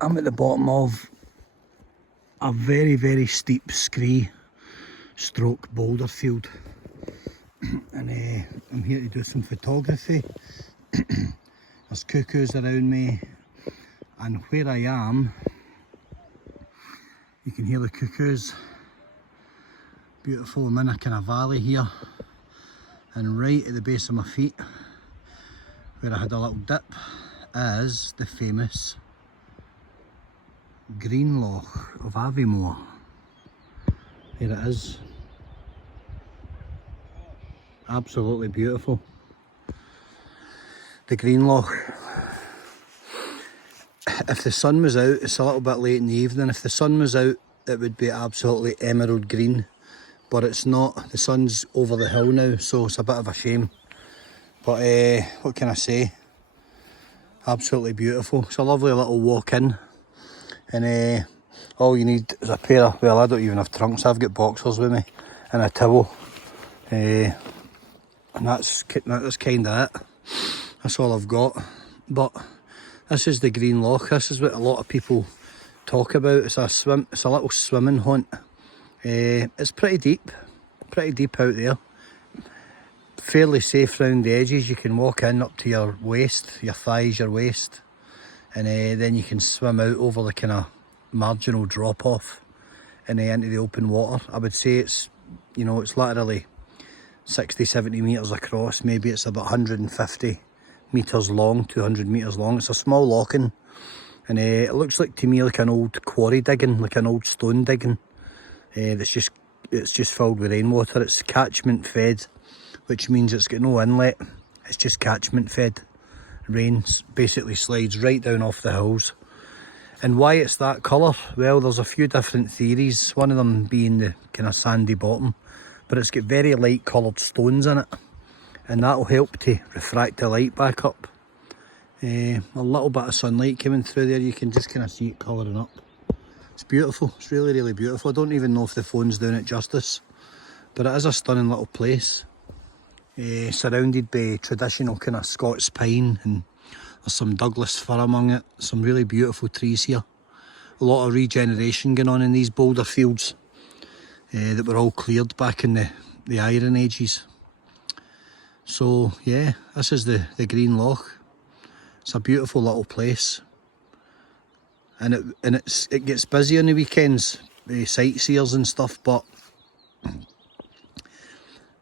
I'm at the bottom of a very, very steep scree stroke boulder field. And I'm here to do some photography. There's cuckoos around me, and where I am, you can hear the cuckoos. Beautiful. I'm in a kind of valley here, and right at the base of my feet, where I had a little dip, is the famous green Loch of Aviemore. There it is. Absolutely beautiful. The green Loch. If the sun was out, it's a little bit late in the evening, if the sun was out it would be absolutely emerald green, but it's not. The sun's over the hill now, so it's a bit of a shame. But what can I say? Absolutely beautiful. It's a lovely little walk in, and all you need is a pair of, well, I don't even have trunks, I've got boxers with me and a towel, and that's kind of it. That's all I've got. But this is the green Loch. This is what a lot of people talk about. It's a little swimming haunt. It's pretty deep out there. Fairly safe round the edges. You can walk in up to your waist, your thighs, your waist, and then you can swim out over the kind of marginal drop off and into the open water. I would say it's, you know, it's literally 60-70 metres across. Maybe it's about 150 metres long, 200 metres long. It's a small loching, and it looks like to me like an old quarry digging, like an old stone digging. It's just filled with rainwater. It's catchment fed, which means it's got no inlet. It's just catchment fed. Rain basically slides right down off the hills. And why it's that colour? Well, there's a few different theories. One of them being the kind of sandy bottom, but it's got very light coloured stones in it, and that'll help to refract the light back up. A little bit of sunlight coming through there, you can just kind of see it colouring up. It's beautiful. It's really, really beautiful. I don't even know if the phone's doing it justice, but it is a stunning little place. Surrounded by traditional kind of Scots pine, and there's some Douglas fir among it. Some really beautiful trees here. A lot of regeneration going on in these boulder fields that were all cleared back in the Iron Ages. So yeah, this is the green Loch. It's a beautiful little place, and it gets busy on the weekends, sightseers and stuff. But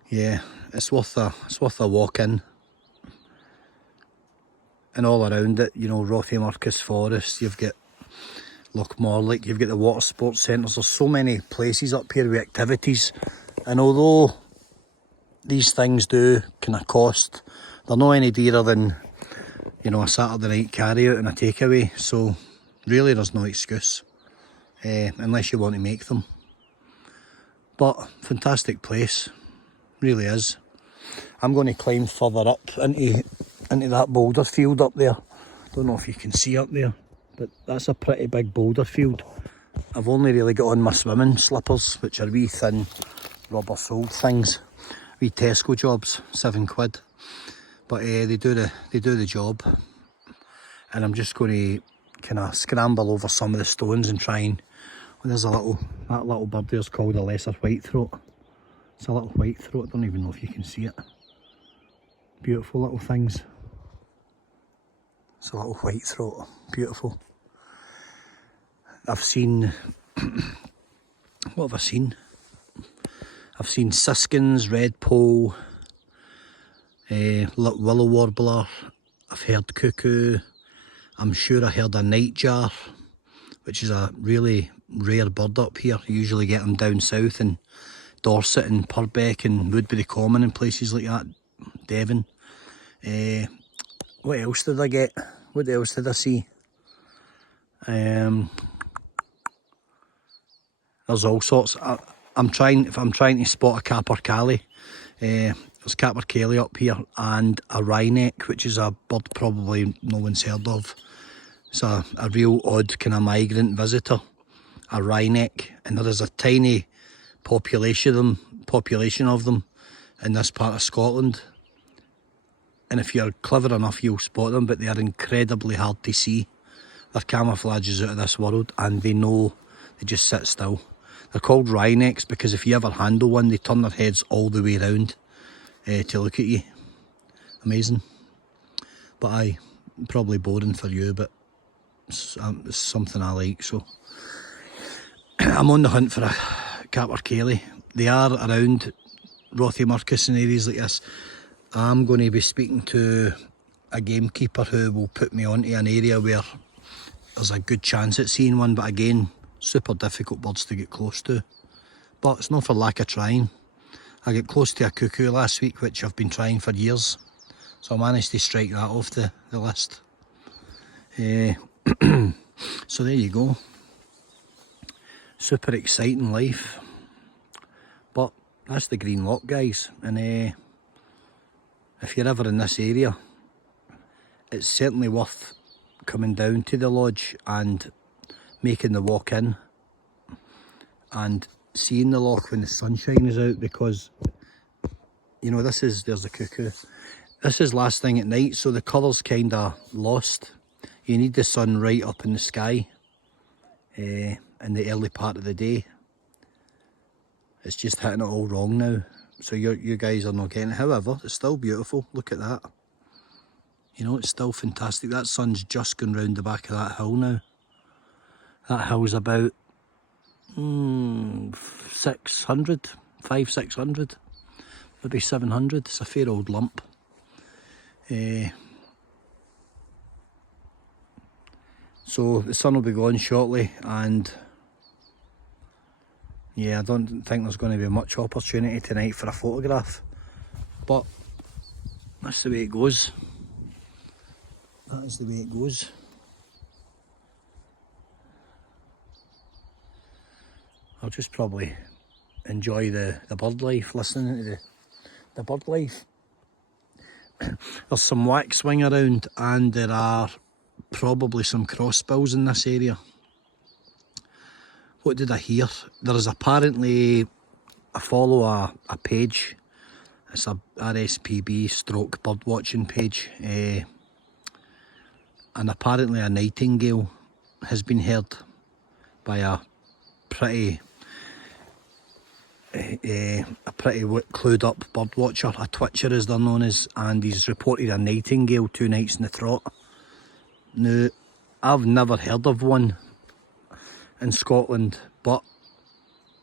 yeah, it's worth a walk in. And all around it, you know, Aviemore Forest, you've got Loch, you've got the water sports centres. There's so many places up here with activities, and although these things do kind of cost, they're not any dearer than, you know, a Saturday night carry out and a takeaway. So really there's no excuse, unless you want to make them. But fantastic place, really is. I'm going to climb further up into that boulder field up there. Don't know if you can see up there, but that's a pretty big boulder field. I've only really got on my swimming slippers, which are wee thin rubber soled things, wee Tesco jobs, £7. But they do the job, and I'm just going to kind of scramble over some of the stones and try and, well, there's that little bird there's called a lesser whitethroat. It's a little whitethroat. I don't even know if you can see it. Beautiful little things. It's a little whitethroat, beautiful. I've seen, what have I seen? I've seen siskins, redpoll, willow warbler, I've heard cuckoo, I'm sure I heard a nightjar, which is a really rare bird up here. You usually get them down south in Dorset and Purbeck and Woodbury Common and places like that, Devon. What else did I get? What else did I see? There's all sorts. If I'm trying to spot a capercaillie, there's capercaillie up here, and a wryneck, which is a bird probably no one's heard of. It's a real odd kind of migrant visitor, a wryneck, and there is a tiny population of them in this part of Scotland. And if you're clever enough, you'll spot them, but they are incredibly hard to see Their camouflage is out of this world, and they know, they just sit still. They're called wrynecks because if you ever handle one, they turn their heads all the way around to look at you. Amazing. But aye, probably boring for you, but it's something I like. So I'm on the hunt for a capercaillie. They are around Rothiemurchus and areas like this. I'm going to be speaking to a gamekeeper who will put me onto an area where there's a good chance at seeing one, but again, super difficult birds to get close to. But it's not for lack of trying. I got close to a cuckoo last week, which I've been trying for years, so I managed to strike that off the list. So there you go. Super exciting life. But that's the Green Loch, guys, and if you're ever in this area, it's certainly worth coming down to the lodge and making the walk in and seeing the loch when the sunshine is out, because you know, there's a cuckoo. This is last thing at night, so the colour's kind of lost. You need the sun right up in the sky in the early part of the day. It's just hitting it all wrong now, so you guys are not getting it. However, it's still beautiful. Look at that. You know, it's still fantastic. That sun's just gone round the back of that hill now. That hill's about 600, 600, maybe 700. It's a fair old lump. So the sun will be gone shortly, and yeah, I don't think there's going to be much opportunity tonight for a photograph, but that's the way it goes. That is the way it goes. I'll just probably enjoy the bird life, listening to the bird life. There's some waxwing around, and there are probably some crossbills in this area. What did I hear? There is apparently, I follow a page, it's a RSPB stroke bird watching page, and apparently a nightingale has been heard by a pretty clued up bird watcher, a twitcher as they're known as, and he's reported a nightingale 2 nights in the trot. Now, I've never heard of one in Scotland, but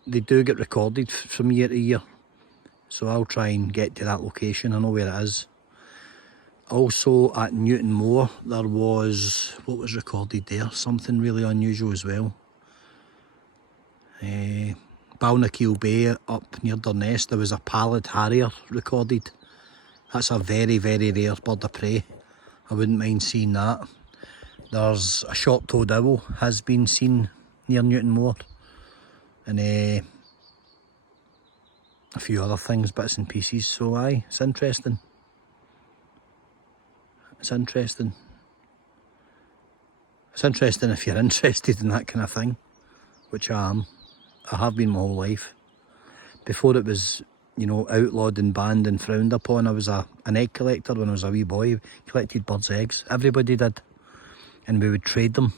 they do get recorded from year to year, so I'll try and get to that location. I know where it is. Also at Newton Moor, there was, what was recorded there? Something really unusual as well. Balnakeil Bay up near Durness, there was a pallid harrier recorded. That's a very, very rare bird of prey. I wouldn't mind seeing that. There's a short-toed owl has been seen near Newton Moor, and a few other things, bits and pieces. So aye, it's interesting. It's interesting. It's interesting if you're interested in that kind of thing, which I am. I have been my whole life. Before it was, you know, outlawed and banned and frowned upon, I was an egg collector when I was a wee boy. Collected birds' eggs. Everybody did. And we would trade them.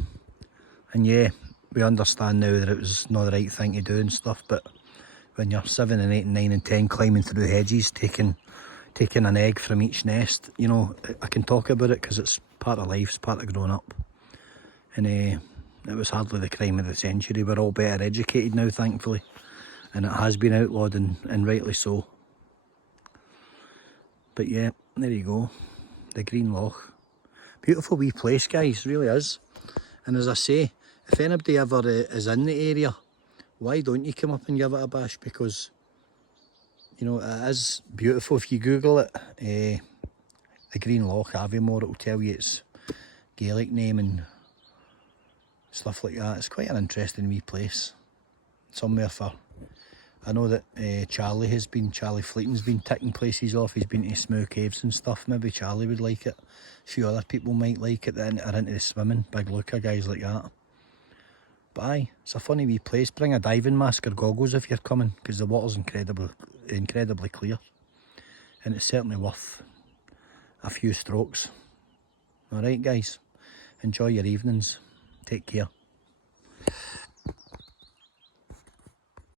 And yeah, we understand now that it was not the right thing to do and stuff, but when you're 7 and 8 and 9 and 10 climbing through hedges, taking an egg from each nest, you know, I can talk about it because it's part of life, it's part of growing up. And it was hardly the crime of the century. We're all better educated now, thankfully, and it has been outlawed, and rightly so. But yeah, there you go, the Green Loch. Beautiful wee place, guys, really is. And as I say, if anybody ever is in the area, why don't you come up and give it a bash? Because, you know, it is beautiful. If you Google it, the Green Loch, Aviemore, it will tell you it's Gaelic name and stuff like that. It's quite an interesting wee place. Somewhere for, I know that Charlie Fleeton's been ticking places off. He's been to Smough Caves and stuff. Maybe Charlie would like it. A few other people might like it that are into the swimming. Big Lochan guys like that. But aye, it's a funny wee place. Bring a diving mask or goggles if you're coming, because the water's incredibly clear. And it's certainly worth a few strokes. Alright guys, enjoy your evenings. Take care.